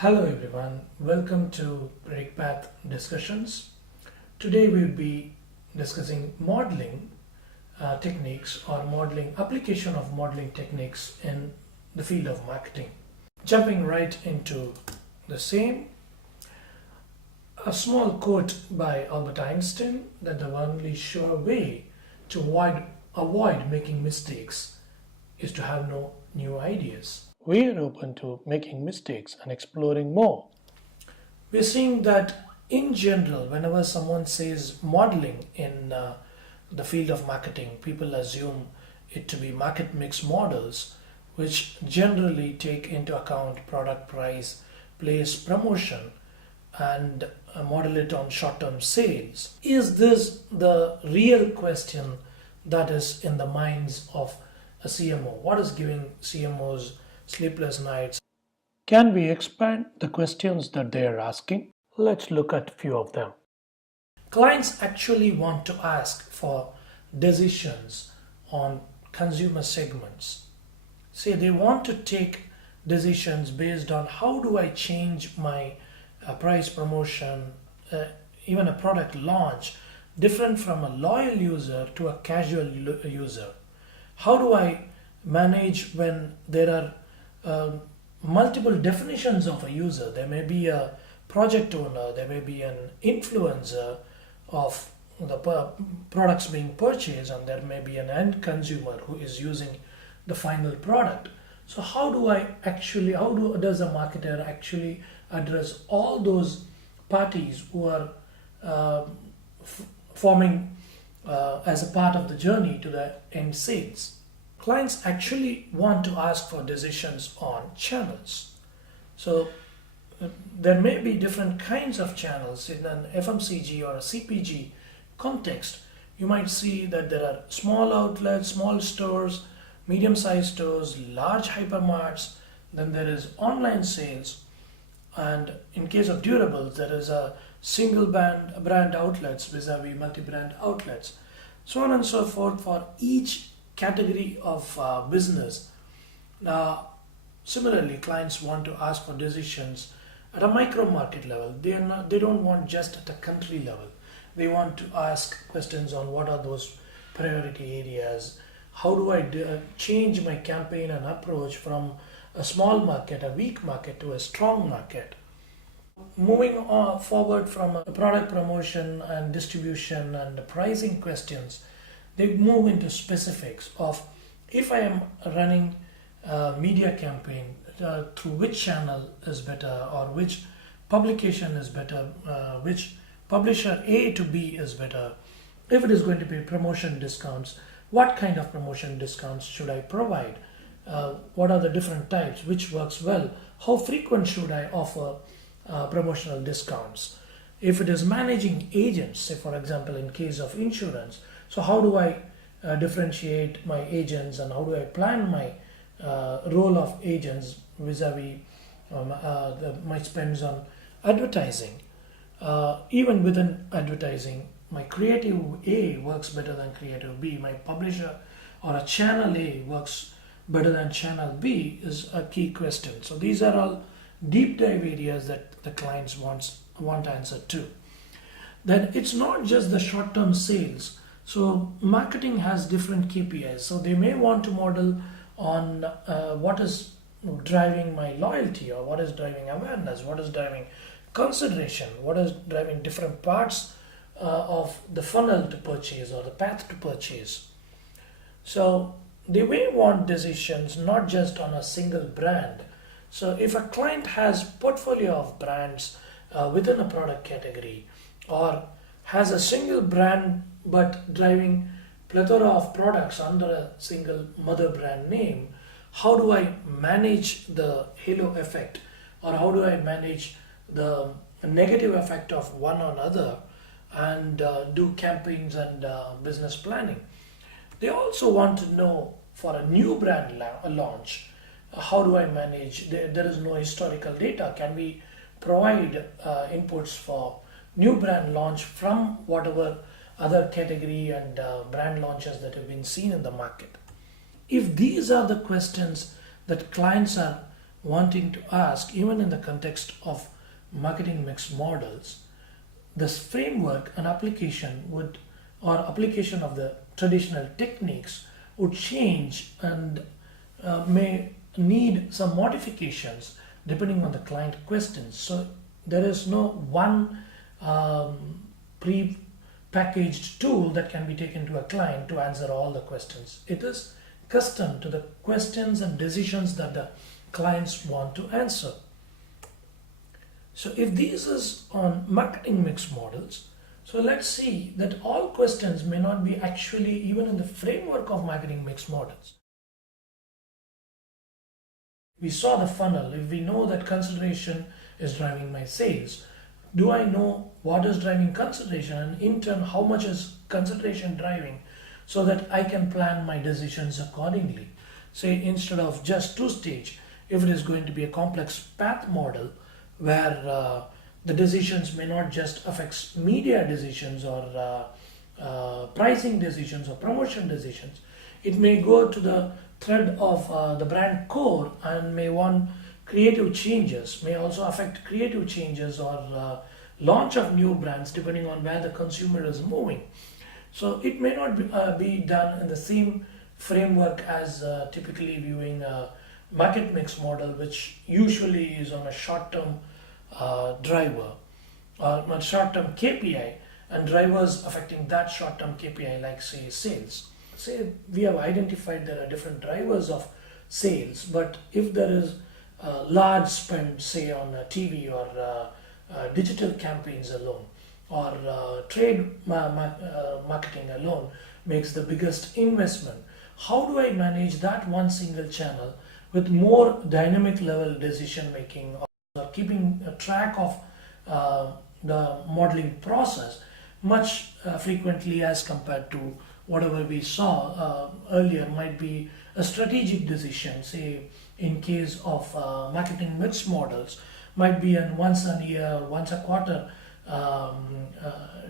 Hello everyone, welcome to Break Path Discussions. Today we'll be discussing modeling techniques or modeling application of modeling techniques in the field of marketing. Jumping right into the same, a small quote by Albert Einstein that the only sure way to avoid making mistakes is to have no new ideas. We are open to making mistakes and exploring more. We're seeing that in general, whenever someone says modeling in the field of marketing, people assume it to be market mix models, which generally take into account product price, place, promotion, and model it on short term sales. Is this the real question that is in the minds of a CMO? What is giving CMOs sleepless nights? Can we expand the questions that they are asking? Let's look at a few of them. Clients actually want to ask for decisions on consumer segments. Say they want to take decisions based on how do I change my price promotion, even a product launch, different from a loyal user to a casual user. How do I manage when there are multiple definitions of a user? There may be a project owner, there may be an influencer of the products being purchased, and there may be an end consumer who is using the final product. So how does a marketer actually address all those parties who are forming as a part of the journey to the end sales? Clients actually want to ask for decisions on channels. So there may be different kinds of channels in an FMCG or a CPG context. You might see that there are small outlets, small stores, medium-sized stores, large hypermarts, then there is online sales, and in case of durables, there is a single brand outlets vis-a-vis multi-brand outlets, so on and so forth for each category of business. Now, similarly, clients want to ask for decisions at a micro market level. They don't want just at a country level. They want to ask questions on what are those priority areas. How do I change my campaign and approach from a small market, a weak market, to a strong market? Moving on forward from product promotion and distribution and pricing questions, they move into specifics of if I am running a media campaign, through which channel is better, or which publication is better, which publisher A to B is better. If it is going to be promotion discounts, what kind of promotion discounts should I provide? What are the different types? Which works well? How frequent should I offer promotional discounts? If it is managing agents, say for example in case of insurance, so how do I differentiate my agents, and how do I plan my role of agents vis-a-vis my spends on advertising? Even within advertising, my creative A works better than creative B. My publisher or a channel A works better than channel B is a key question. So these are all deep dive areas that the clients want answered to. Then it's not just the short term sales. So marketing has different KPIs. So they may want to model on what is driving my loyalty, or what is driving awareness, what is driving consideration, what is driving different parts of the funnel to purchase or the path to purchase. So they may want decisions not just on a single brand. So if a client has portfolio of brands within a product category, or has a single brand but driving plethora of products under a single mother brand name, how do I manage the halo effect, or how do I manage the negative effect of one on another, and do campaigns and business planning? They also want to know for a new brand launch, how do I manage? There is no historical data. Can we provide inputs for new brand launch from whatever other category and brand launches that have been seen in the market? If these are the questions that clients are wanting to ask, even in the context of marketing mix models, this framework and application would, or application of the traditional techniques would change and may need some modifications depending on the client questions. So there is no one pre-packaged tool that can be taken to a client to answer all the questions. It is custom to the questions and decisions that the clients want to answer. So if this is on marketing mix models, so let's see that all questions may not be actually even in the framework of marketing mix models. We saw the funnel. If we know that consideration is driving my sales, do I know what is driving consideration, and in turn how much is consideration driving, so that I can plan my decisions accordingly? Say instead of just two stage, if it is going to be a complex path model where the decisions may not just affect media decisions or pricing decisions or promotion decisions, it may go to the thread of the brand core and may want creative changes, may also affect creative changes or launch of new brands depending on where the consumer is moving. So it may not be done in the same framework as typically viewing a market mix model, which usually is on a short-term driver or a short-term KPI, and drivers affecting that short-term KPI, like say sales. Say we have identified there are different drivers of sales, but if there is a large spend, say on TV or digital campaigns alone, or trade marketing alone makes the biggest investment, how do I manage that one single channel with more dynamic level decision making, or keeping a track of the modeling process much frequently as compared to whatever we saw earlier might be a strategic decision. Say in case of marketing mix models, might be an once a year, once a quarter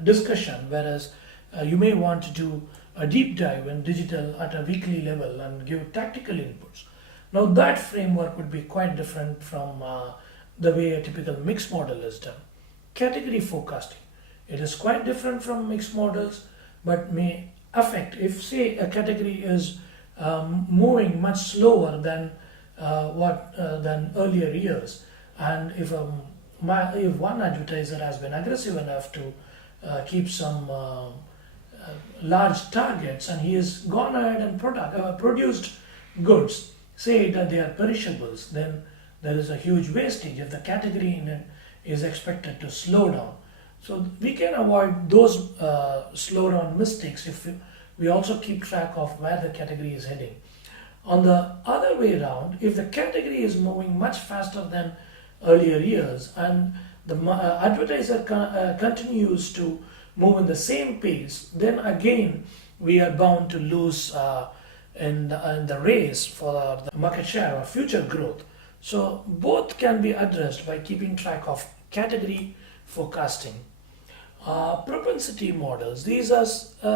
discussion, whereas you may want to do a deep dive in digital at a weekly level and give tactical inputs. Now that framework would be quite different from the way a typical mix model is done. Category forecasting, it is quite different from mix models, but may affect, if say a category is moving much slower than than earlier years, and if one advertiser has been aggressive enough to keep some large targets, and he has gone ahead and produced goods, say that they are perishables, then there is a huge wastage if the category in it is expected to slow down. So we can avoid those slowdown mistakes if we also keep track of where the category is heading. On the other way around, if the category is moving much faster than earlier years and the advertiser continues to move in the same pace, then again we are bound to lose in the race for the market share or future growth. So both can be addressed by keeping track of category forecasting. Propensity models, these are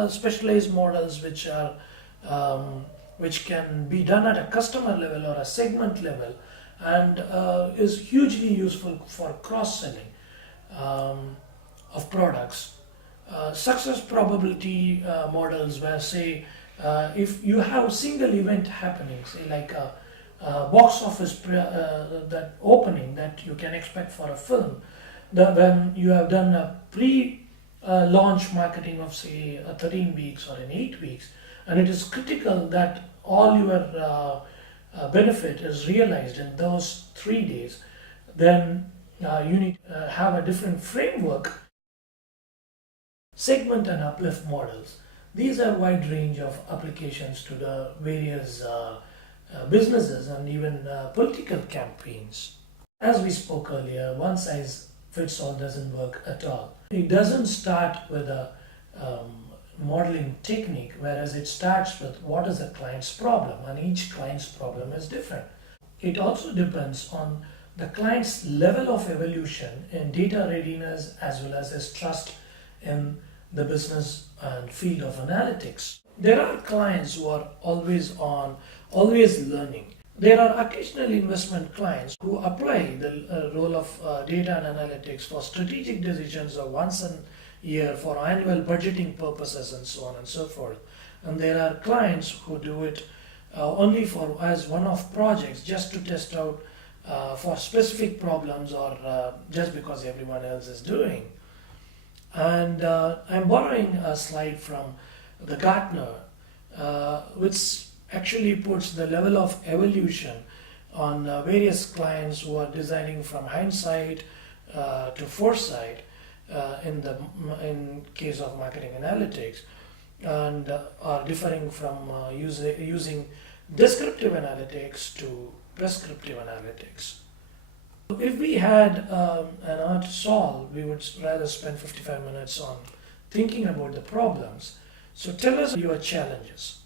specialized models which are which can be done at a customer level or a segment level, and is hugely useful for cross-selling of products. Success probability models, where say if you have single event happening, say like a box office that opening that you can expect for a film, when you have done a pre-launch marketing of say 13 weeks or in 8 weeks, and it is critical that all your benefit is realized in those 3 days, then you need to have a different framework. Segment and uplift models, these are a wide range of applications to the various businesses and even political campaigns. As we spoke earlier, one size fits all doesn't work at all. It doesn't start with a modeling technique, whereas it starts with what is the client's problem, and each client's problem is different. It also depends on the client's level of evolution in data readiness as well as his trust in the business and field of analytics. There are clients who are always on, always learning. There are occasional investment clients who apply the role of data and analytics for strategic decisions or once a year for annual budgeting purposes and so on and so forth. And there are clients who do it only for as one-off projects just to test out for specific problems or just because everyone else is doing. And I'm borrowing a slide from the Gartner, which actually puts the level of evolution on various clients who are designing from hindsight to foresight in case of marketing analytics, and are differing from using descriptive analytics to prescriptive analytics. If we had an hour to solve, we would rather spend 55 minutes on thinking about the problems. So tell us your challenges.